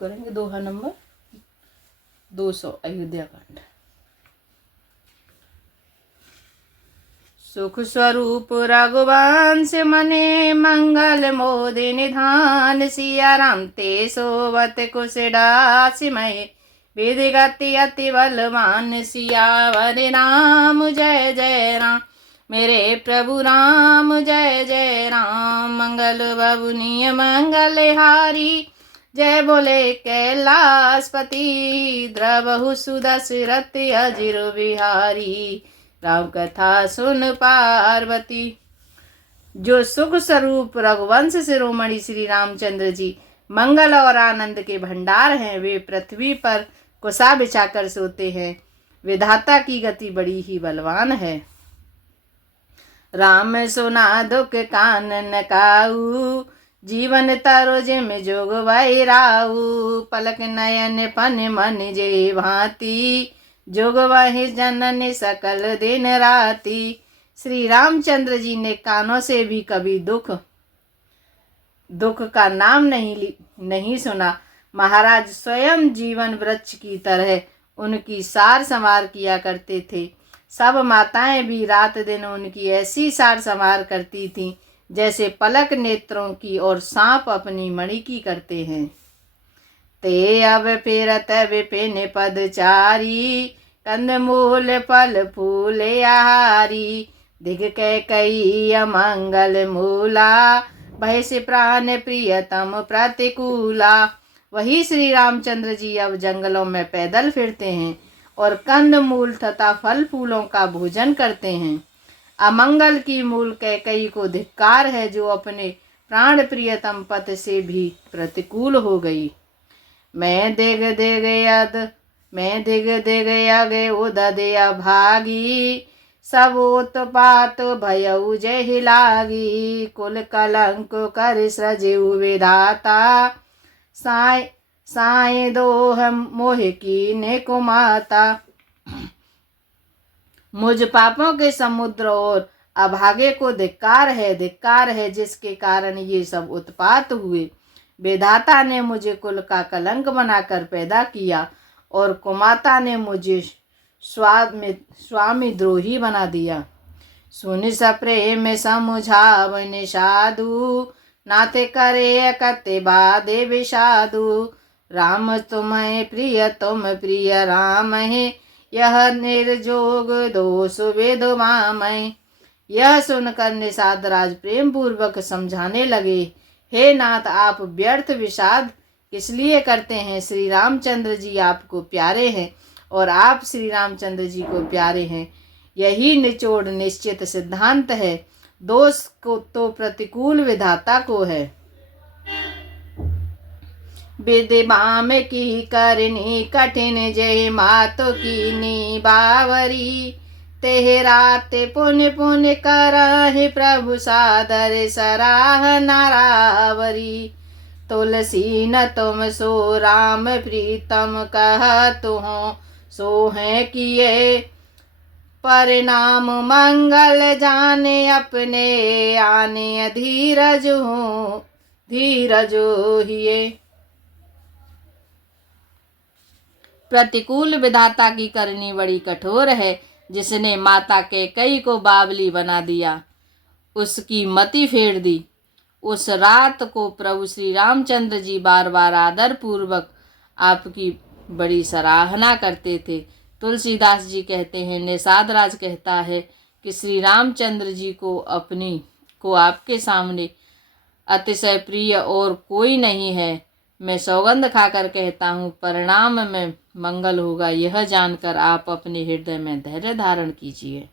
करेंगे दोहा नंबर 200 अयोध्या कांड। सुख स्वरूप रघुवंश मने मंगल मोदि निधान। सिया राम ते सोवत कुश डासिमय विधि गति अति बलवान। सियावर राम जय जय राम मेरे प्रभु राम जय जय राम। मंगल बबुनिय मंगल हारी जय बोले कैलाशपति। द्रवहु सुदशरथ अजिर बिहारी राम कथा सुन पार्वती। जो सुख स्वरूप रघुवंश शिरोमणि श्री रामचंद्र जी मंगल और आनंद के भंडार हैं, वे पृथ्वी पर कुशा बिछाकर सोते हैं। विधाता की गति बड़ी ही बलवान है। राम सुना दुख कानन काऊ जीवन तरो जिम जोग वैराऊ। पलक नयन पन मन जे भांति जोग वही जनन सकल दिन राती। श्री रामचंद्र जी ने कानों से भी कभी दुख का नाम नहीं सुना। महाराज स्वयं जीवन वृक्ष की तरह उनकी सार संवार किया करते थे। सब माताएं भी रात दिन उनकी ऐसी सार संवार करती थीं जैसे पलक नेत्रों की और सांप अपनी मणि की करते हैं। ते अब फिरत विपिन पदचारी कंद मूल फल फूल आहारी। दिग कई अमंगल मूला भय से प्राण प्रियतम प्रतिकूला। वही श्री रामचंद्र जी अब जंगलों में पैदल फिरते हैं और कंद मूल तथा फल फूलों का भोजन करते हैं। अमंगल की मूल कैकई को धिक्कार है, जो अपने प्राण प्रियतम पति से भी प्रतिकूल हो गई। मैं दिग गे उदय भागी सब उत्पात भयउ जय लागी। कुल कलंक कर सजेउ विधाता साय दोह मोह की ने कुमाता। मुझ पापों के समुद्र और अभागे को धिक्कार है जिसके कारण ये सब उत्पात हुए। विधाता ने मुझे कुल का कलंक बनाकर पैदा किया और कुमाता ने मुझे स्वामी द्रोही बना दिया। सुनि सप्रेम समुझावन साधु नाते करे कते बादे विषादु। राम तुम्हें प्रिय तुम प्रिय राम है यह निर्जोग दोष वेदवामय। यह सुनकर निषाद राज प्रेम पूर्वक समझाने लगे, हे नाथ आप व्यर्थ विषाद इसलिए करते हैं। श्री रामचंद्र जी आपको प्यारे हैं और आप श्री रामचंद्र जी को प्यारे हैं, यही निचोड़ निश्चित सिद्धांत है। दोष को तो प्रतिकूल विधाता को है। विधि बाम की करनी कठिन जय मातो की निबावरी। तेह रात पुण्य पुण्य करहि प्रभु सादर सराह नारावरी। तुलसी न तुम सो राम प्रीतम कह तुहो सो है किए। परिणाम मंगल जाने अपने आने धीरज हिए। प्रतिकूल विधाता की करनी बड़ी कठोर है। जिसने माता कैकई को बावली बना दिया, उसकी मति फेर दी। उस रात को प्रभु श्री रामचंद्र जी बार बार आदर पूर्वक आपकी बड़ी सराहना करते थे। तुलसीदास जी कहते हैं, निषाद राज कहता है कि श्री रामचंद्र जी को आपके सामने अतिशय प्रिय और कोई नहीं है। मैं सौगंध खाकर कहता हूँ, परिणाम में मंगल होगा, यह जानकर आप अपने हृदय में धैर्य धारण कीजिए।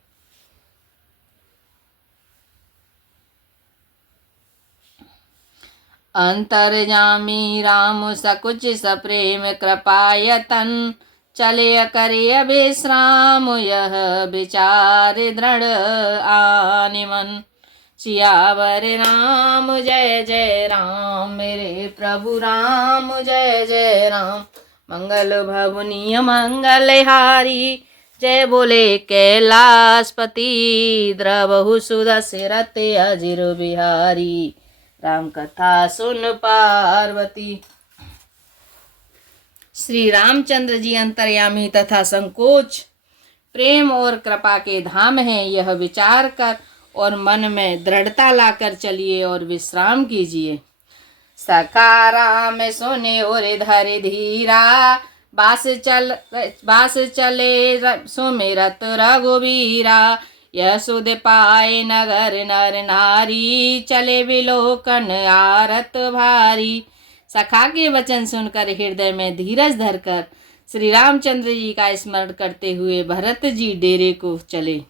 अंतर्यामी राम सकुच सप्रेम कृपायतन। चले करे विश्राम यह विचार दृढ़ आनि मन। सियावर राम जय जय राम मेरे प्रभु राम जय जय राम। मंगल भवनीय मंगल हारी जय बोले कैलाशपति। द्रवहु सुदशरथ अजिर बिहारी राम कथा सुन पार्वती। श्री रामचंद्र जी अंतर्यामी तथा संकोच, प्रेम और कृपा के धाम हैं, यह विचार कर और मन में दृढ़ता लाकर चलिए और विश्राम कीजिए। सखा राम सुने और धर धीरा, बास चले सुमिरत रघुबीरा। यह सुध पाए नगर नर नारी, चले विलोकन आरत भारी। सखा के वचन सुनकर हृदय में धीरज धरकर श्री रामचंद्र जी का स्मरण करते हुए भरत जी डेरे को चले।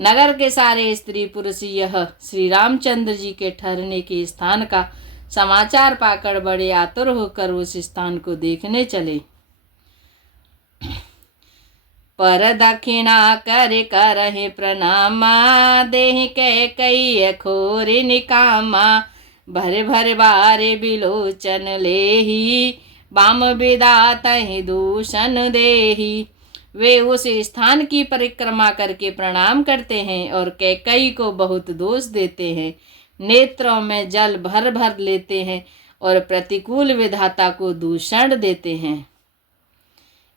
नगर के सारे स्त्री पुरुष यह श्री रामचंद्र जी के ठहरने के स्थान का समाचार पाकर बड़े आतुर होकर उस स्थान को देखने चले। पर दक्षिणा कर करहि प्रणामा, देहि कह कई खोरि निकामा। भर भर बारे बिलोचन लेही, बाम विदातहि दूषण देही। वे उस स्थान की परिक्रमा करके प्रणाम करते हैं और कैकई को बहुत दोष देते हैं, नेत्रों में जल भर भर लेते हैं और प्रतिकूल विधाता को दूषण देते हैं।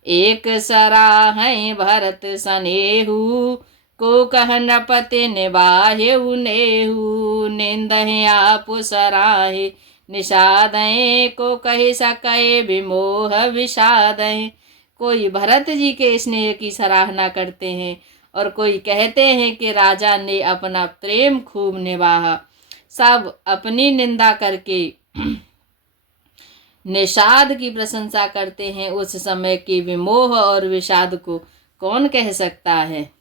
एक सराहै भरत सनेहु, को कह नृपति निबाहेउ नेहु। निंदहि आप सराहे निषादय, को कहि सकै विमोह विषादय। कोई भरत जी के स्नेह की सराहना करते हैं और कोई कहते हैं कि राजा ने अपना प्रेम खूब निभाया। सब अपनी निंदा करके निषाद की प्रशंसा करते हैं। उस समय के विमोह और विषाद को कौन कह सकता है।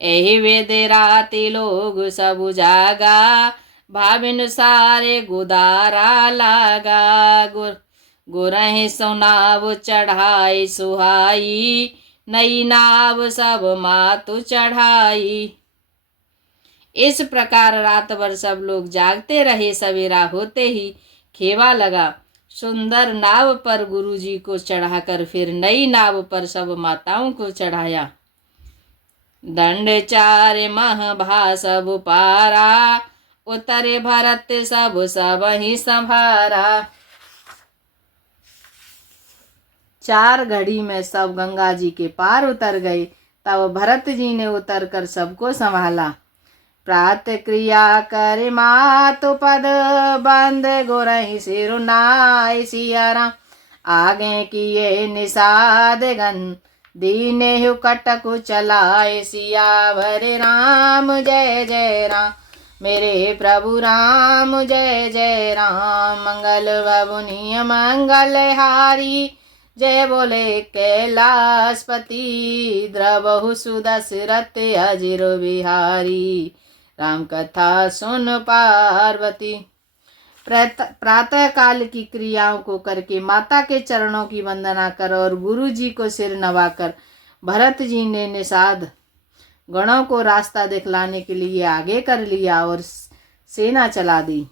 एहि वेद राति लोग सब जागा, भाविन सारे गुदारा लागा। गुरहि सुनाव चढ़ाई सुहाई, नई नाव सब मातु चढ़ाई। इस प्रकार रात भर सब लोग जागते रहे। सवेरा होते ही खेवा लगा। सुंदर नाव पर गुरुजी को चढ़ाकर फिर नई नाव पर सब माताओं को चढ़ाया। दंड चार मह भा सब पारा, उतरे भरत सब ही संभारा। 4 घड़ी में सब गंगा जी के पार उतर गए। तब भरत जी ने उतर कर सबको संभाला। प्रात क्रिया कर मातु पद, बंद गुरहि सिरुनाय सिया राम। आगे किए निषाद गन, दीने कटकु चलाए सिया भरे राम। जय जय राम मेरे प्रभु राम, जय जय राम। मंगल भवुनि मंगल हारी, जय बोले कैलाशपति। द्रवहु सुदशरथ अजिर बिहारी, राम कथा सुन पार्वती। प्रातः काल की क्रियाओं को करके माता के चरणों की वंदना कर और गुरु जी को सिर नवाकर भरत जी ने निषाद गणों को रास्ता दिखलाने के लिए आगे कर लिया और सेना चला दी।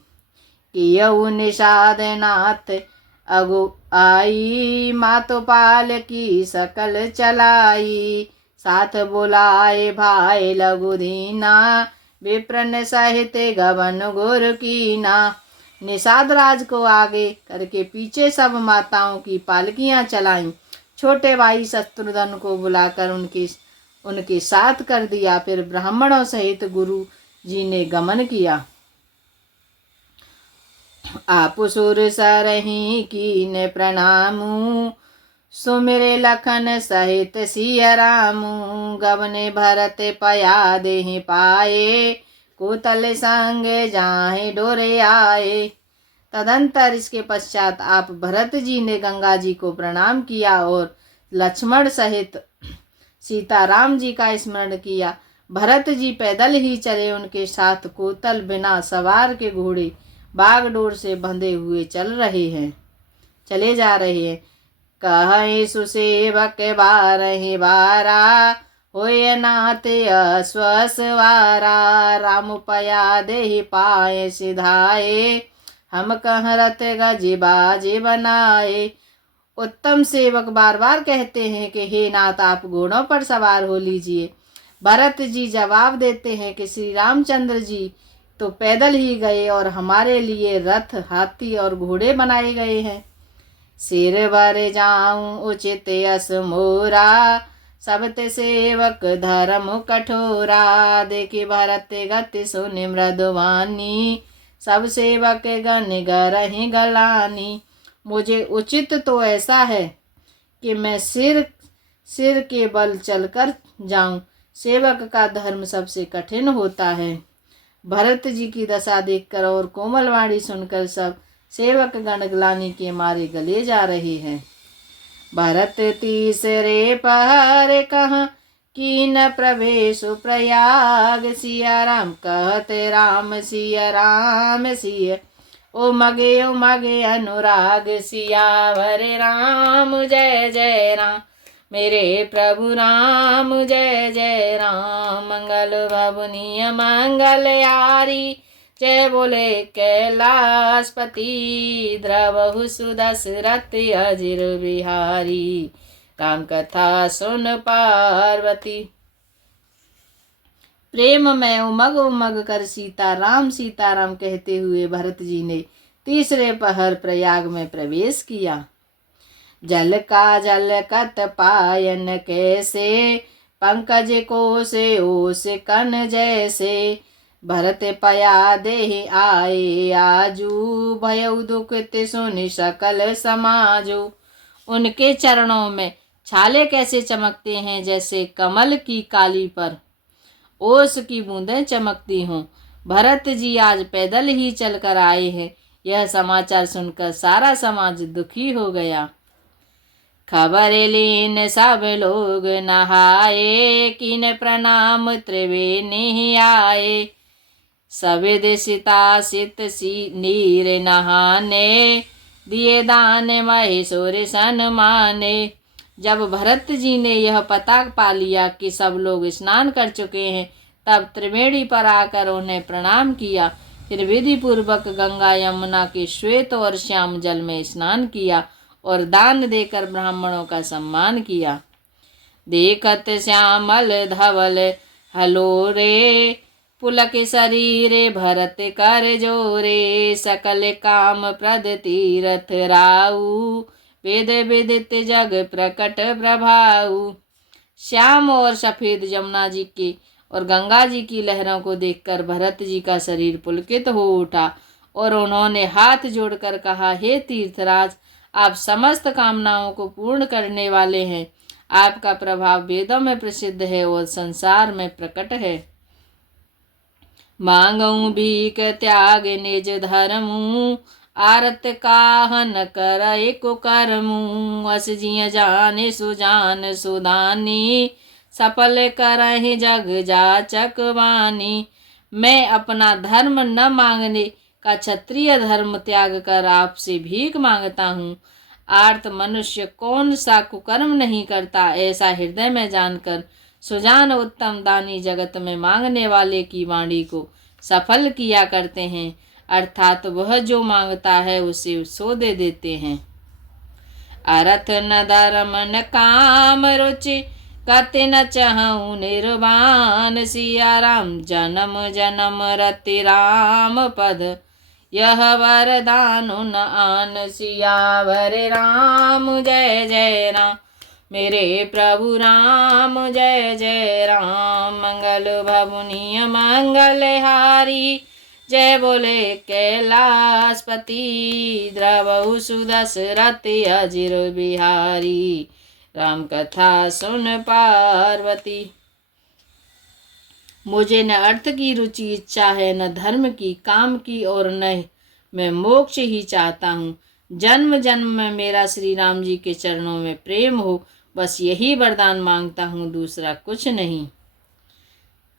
कि यऊ निषाद नाथ अगु आई, मातो पाल की सकल चलाई। साथ बुलाए भाई लघु दीना, विप्रन सहित गवन गुर कीना। निषाद राज को आगे करके पीछे सब माताओं की पालकियां चलाईं। छोटे भाई शत्रुघ्न को बुलाकर उनके साथ कर दिया। फिर ब्राह्मणों सहित गुरु जी ने गमन किया। आप सुर सरही कीन प्रणामू, सुमिरे लखन सहित सिया रामू। गवने भरत पया देहि पाए, कुतल संग जाहे डोरे आए। तदंतर इसके पश्चात आप भरत जी ने गंगा जी को प्रणाम किया और लक्ष्मण सहित सीताराम जी का स्मरण किया। भरत जी पैदल ही चले। उनके साथ कोतल बिना सवार के घोड़े बागडोर से बंधे हुए चले जा रहे हैं। कहे सुसेवक बारहि बारा, होय नाथ अस्वसवारा। राम पया देहि पाए सिधाए, हम कह रथ गज बाज बनाए। उत्तम सेवक बार बार कहते हैं कि हे नाथ आप घोड़ों पर सवार हो लीजिए। भरत जी जवाब देते हैं कि श्री रामचंद्र जी तो पैदल ही गए और हमारे लिए रथ, हाथी और घोड़े बनाए गए हैं। सिर भर जाऊं उचित यस मोरा, सब ते सेवक धर्म कठोरा। देखी भरत गति सुनि मृदुवानी, सब सेवक गण गरहि गलानी। मुझे उचित तो ऐसा है कि मैं सिर के बल चलकर जाऊं। सेवक का धर्म सबसे कठिन होता है। भरत जी की दशा देखकर और कोमल वाणी सुनकर सब सेवक गण ग्लानि के मारे गले जा रहे हैं। भरत तीसरे पहर कहाँ कीन प्रवेश प्रयाग, सिया राम कहते राम सिया राम सिया, ओ मगे अनुराग। सियावर राम जय जय राम, मेरे प्रभु राम जय जय राम। मंगल भवनीय मंगल यारी, जय बोले कैलाशपति। द्रवहु सुदशरथ अजिर बिहारी, राम कथा सुन पार्वती। प्रेम में उमग उमग कर सीताराम सीताराम कहते हुए भरत जी ने तीसरे पहर प्रयाग में प्रवेश किया। जल का जल कत पायन कैसे, पंकज को से ओस कन जैसे। भरत पया देहि आए आजू, भयउ दुख ते सुनि सकल समाजू। उनके चरणों में छाले कैसे चमकते हैं, जैसे कमल की काली पर ओस की बूंदें चमकती हों। भरत जी आज पैदल ही चलकर आए हैं। यह समाचार सुनकर सारा समाज दुखी हो गया। खबर लीन सब लोग नहाए, कीन प्रणाम त्रिवेणी आए। सविद सीतासित नीर नहाने, दिए दान महेश्वर सन्माने। जब भरत जी ने यह पता पा लिया कि सब लोग स्नान कर चुके हैं, तब त्रिवेणी पर आकर उन्हें प्रणाम किया। फिर विधि पूर्वक गंगा यमुना के श्वेत और श्याम जल में स्नान किया और दान देकर ब्राह्मणों का सम्मान किया। देखत श्यामल धवल हलोरे, पुलक शरीरे भरत कर जोरे। सकल काम प्रद तीरथ राऊ, वेद विदित जग प्रकट प्रभाऊ। श्याम और सफेद यमुना जी के और गंगा जी की लहरों को देखकर भरत जी का शरीर पुलकित हो उठा और उन्होंने हाथ जोड़कर कहा, हे तीर्थराज, आप समस्त कामनाओं को पूर्ण करने वाले हैं। आपका प्रभाव वेदों में प्रसिद्ध है और संसार में प्रकट है। मांगऊ भीख त्याग निज धर्मू, आरत काहन कर एको करमू। अस जिय जाने सुजान सुदानी, सफल करहि जग जाचक वानी। मैं अपना धर्म न मांगने का क्षत्रिय धर्म त्याग कर आपसे भीख मांगता हूँ। आर्त मनुष्य कौन सा कुकर्म नहीं करता, ऐसा हृदय में जानकर सुजान उत्तम दानी जगत में मांगने वाले की वाणी को सफल किया करते हैं, अर्थात वह जो मांगता है उसे सो दे देते हैं। अरथ न धर्म न काम रुचि, कति न चाहूं निर्वाण। सिया राम जन्म जन्म रति राम पद, यह वरदान न आन। सियावर राम जय जय राम, मेरे प्रभु राम जय जय राम। मंगल भवनीय मंगल हारी, जय बोले कैलाशपति। द्रवहु सुदशरथ अजिर बिहारी, राम कथा सुन पार्वती। मुझे न अर्थ की रुचि इच्छा है, न धर्म की, काम की, और न मैं मोक्ष ही चाहता हूँ। जन्म जन्म में मेरा श्री राम जी के चरणों में प्रेम हो, बस यही वरदान मांगता हूँ, दूसरा कुछ नहीं।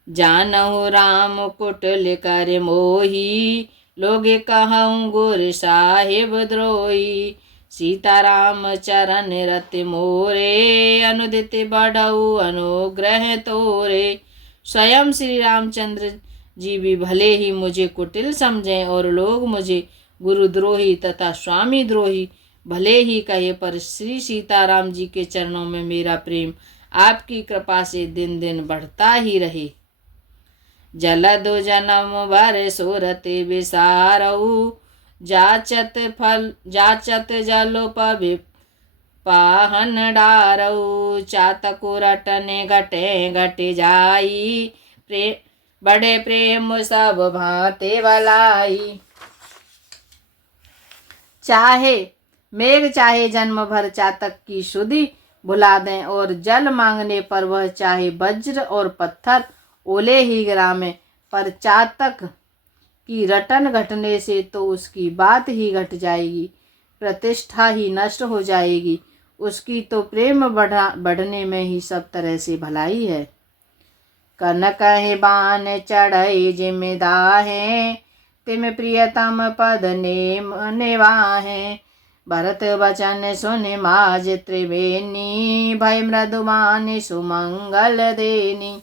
जानहु राम कुटिल कर मोही, लोगे कहूँ गुर साहिब द्रोही। सीताराम चरण रति मोरे, अनुदित बढ़ऊ अनुग्रह तोरे। स्वयं श्री रामचंद्र जी भी भले ही मुझे कुटिल समझें और लोग मुझे गुरुद्रोही तथा स्वामी द्रोही भले ही कहे, पर श्री सीताराम जी के चरणों में मेरा प्रेम आपकी कृपा से दिन दिन बढ़ता ही रहे। जलदो जन्म भर सुरति विसारऊ, जाचत जलो पवि पाहन डारऊ। चातकु रटने घटे घट जाई, बड़े प्रेम सब भांते भलाई। चाहे मेघ चाहे जन्म भर चातक की शुद्धि भुला दें, और जल मांगने पर वह चाहे वज्र और पत्थर ओले ही गिरावे, पर चातक की रटन घटने से तो उसकी बात ही घट जाएगी, प्रतिष्ठा ही नष्ट हो जाएगी। उसकी तो प्रेम बढ़ने में ही सब तरह से भलाई है। कनक है बान चढ़ई जिम्मेदाहे, तिम प्रियतम पद नेवाहे। भरत वचन सुन माज त्रिवेणी, भय मृदुमान सुमंगल देनी।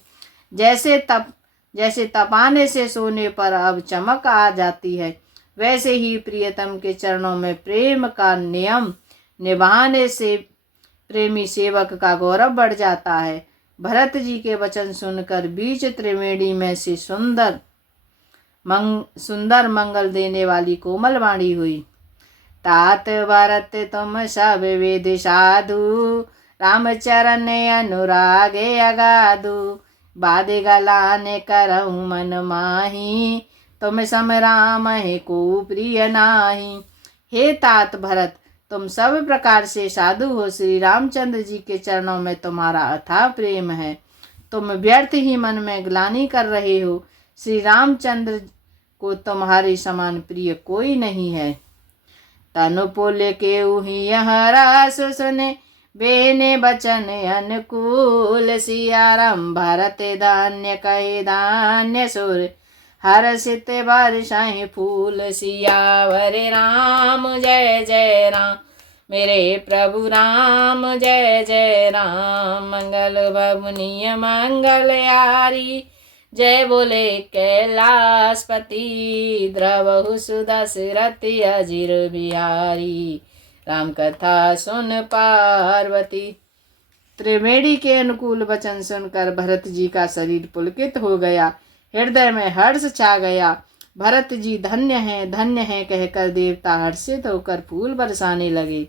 जैसे तपाने से सोने पर अब चमक आ जाती है, वैसे ही प्रियतम के चरणों में प्रेम का नियम निभाने से प्रेमी सेवक का गौरव बढ़ जाता है। भरत जी के वचन सुनकर बीच त्रिवेणी में से सुंदर मंगल देने वाली कोमल वाणी हुई। तात भरत तुम सब वेद साधु, रामचरण अनुरागे अगाधु। बादे गलाने करहु मन माही, तुम सम राम है को प्रिय नाही। हे तात भरत, तुम सब प्रकार से साधु हो, श्री रामचंद्र जी के चरणों में तुम्हारा अथाह प्रेम है। तुम व्यर्थ ही मन में ग्लानि कर रहे हो, श्री रामचंद्र को तुम्हारे समान प्रिय कोई नहीं है। तनु पुल के रस सुने, बेने बचन अनुकूल। सियाराम भरत धान्य कहे धान्य सुर, हर्षित बरसाए फूल। सियावर राम जय जय राम, मेरे प्रभु राम जय जय राम। मंगल भवनीय मंगल यारी, जय बोले कैलाशपति। द्रवहु सुदशरथ अजिर बिहारी, राम कथा सुन पार्वती। त्रिवेणी के अनुकूल वचन सुनकर भरत जी का शरीर पुलकित हो गया, हृदय में हर्ष छा गया। भरत जी धन्य हैं कहकर देवता हर्षित होकर फूल बरसाने लगे।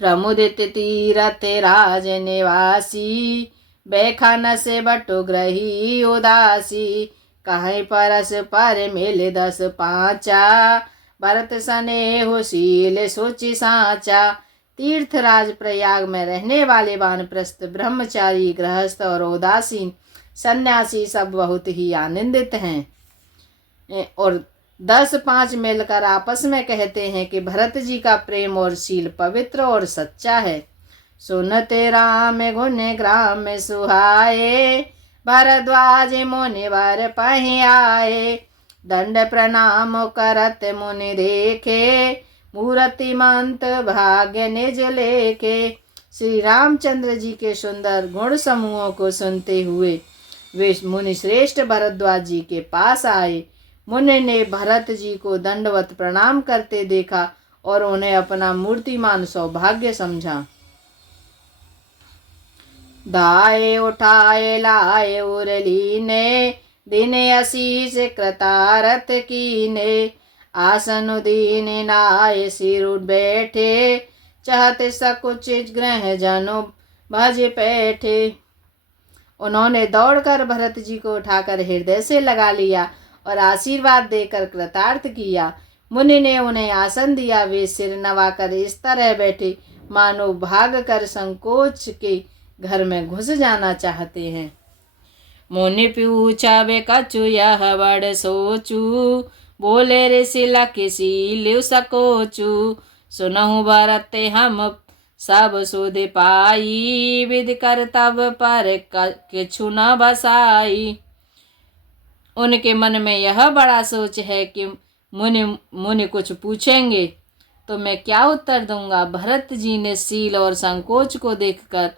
प्रमुदित तीरथ राज निवासी, बैखान से बटो ग्रही उदासी। कहीं परस पर मिल 10 पांचा, भरत सने हो शील सोचि साचा। तीर्थराज प्रयाग में रहने वाले वानप्रस्थ, ब्रह्मचारी, गृहस्थ और उदासीन सन्यासी सब बहुत ही आनंदित हैं और 10-5 मिलकर आपस में कहते हैं कि भरत जी का प्रेम और शील पवित्र और सच्चा है। सुनते राम गुण ग्राम सुहाए, भरद्वाज मुनिवर पहि आए। दंड प्रणाम करत मुनि देखे, मूर्तिमंत भाग्य निज लेखे। श्री रामचंद्र जी के सुंदर गुण समूहों को सुनते हुए वे मुनि श्रेष्ठ भरद्वाज जी के पास आए। मुनि ने भरत जी को दंडवत प्रणाम करते देखा और उन्हें अपना मूर्तिमान सौभाग्य समझा। दाए उठाए लाए उरलीने, दिन आशीष कृतारथ कीने। आसन दीन नाय सिर उठ बैठे, चाहत सकुचित ग्रह जनो भज बैठे। उन्होंने दौड़कर भरत जी को उठाकर हृदय से लगा लिया और आशीर्वाद देकर कृतार्थ किया। मुनि ने उन्हें आसन दिया। वे सिर नवाकर इस तरह बैठे मानो भाग कर संकोच के घर में घुस जाना चाहते हैं। मुनि पूछा वे कछु यह बड़ सोचू, बोले ऋषि लखसी लिव सकोचू। सुनहु भरत हम सब सुध पाई, विधि कर तब पर किछु न बसाई। उनके मन में यह बड़ा सोच है कि मुनि कुछ पूछेंगे तो मैं क्या उत्तर दूंगा। भरत जी ने शील और संकोच को देखकर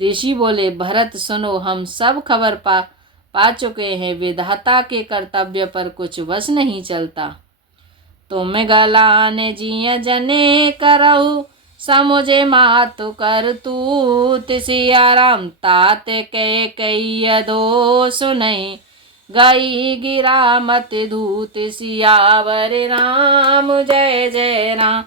ऋषि बोले, भरत सुनो, हम सब खबर पा चुके हैं। विधाता के कर्तव्य पर कुछ वश नहीं चलता। तुम गलान जिय जने करहु, समुझे मातु कर तू। सिया राम तात के कई दो सुनई, गई गिरा मत दूत सियावर राम जय जय राम।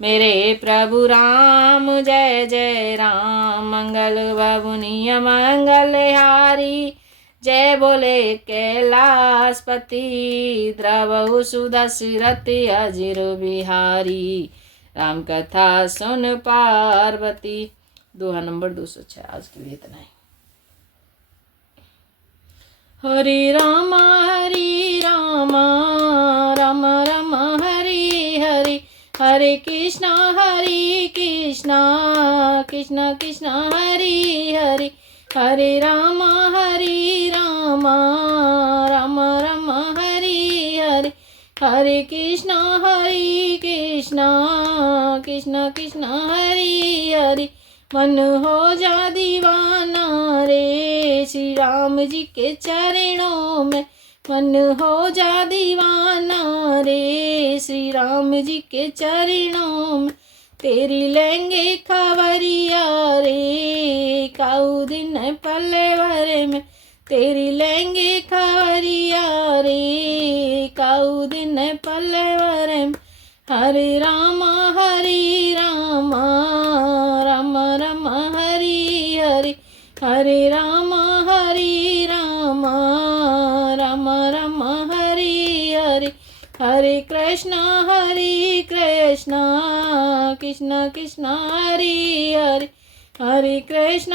मेरे प्रभु राम जय जय राम। मंगल बबुनिय मंगलहारी जय बोले कैलाशपति। द्रवहु सुदशरथ अजिर बिहारी राम कथा सुन पार्वती। दोहा नंबर 206। आज के लिए इतना ही। हरे राम राम राम हरे हरे हरे कृष्णा कृष्ण कृष्ण हरे हरे हरे राम राम राम हरे हरे हरे कृष्णा कृष्ण कृष्ण हरे हरे। मन हो जा दीवाना रे श्री राम जी के चरणों में। मन हो जा दीवाना रे श्री राम जी के चरणों में। तेरी लेंगे खबरिया रे काऊ दिन पल्ले भरे में। तेरी लेंगे खबरिया रे काऊ दिन पल्ले भरे में। हरे राम राम राम हरे हरे हरे राम राम राम हरे हरे हरे कृष्ण कृष्ण कृष्ण हरे हरे हरे कृष्ण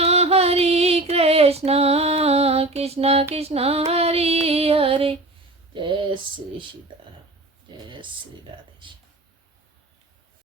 कृष्ण कृष्ण हरे हरे। जय श्री सीताराम। जय श्री राधेश्याम।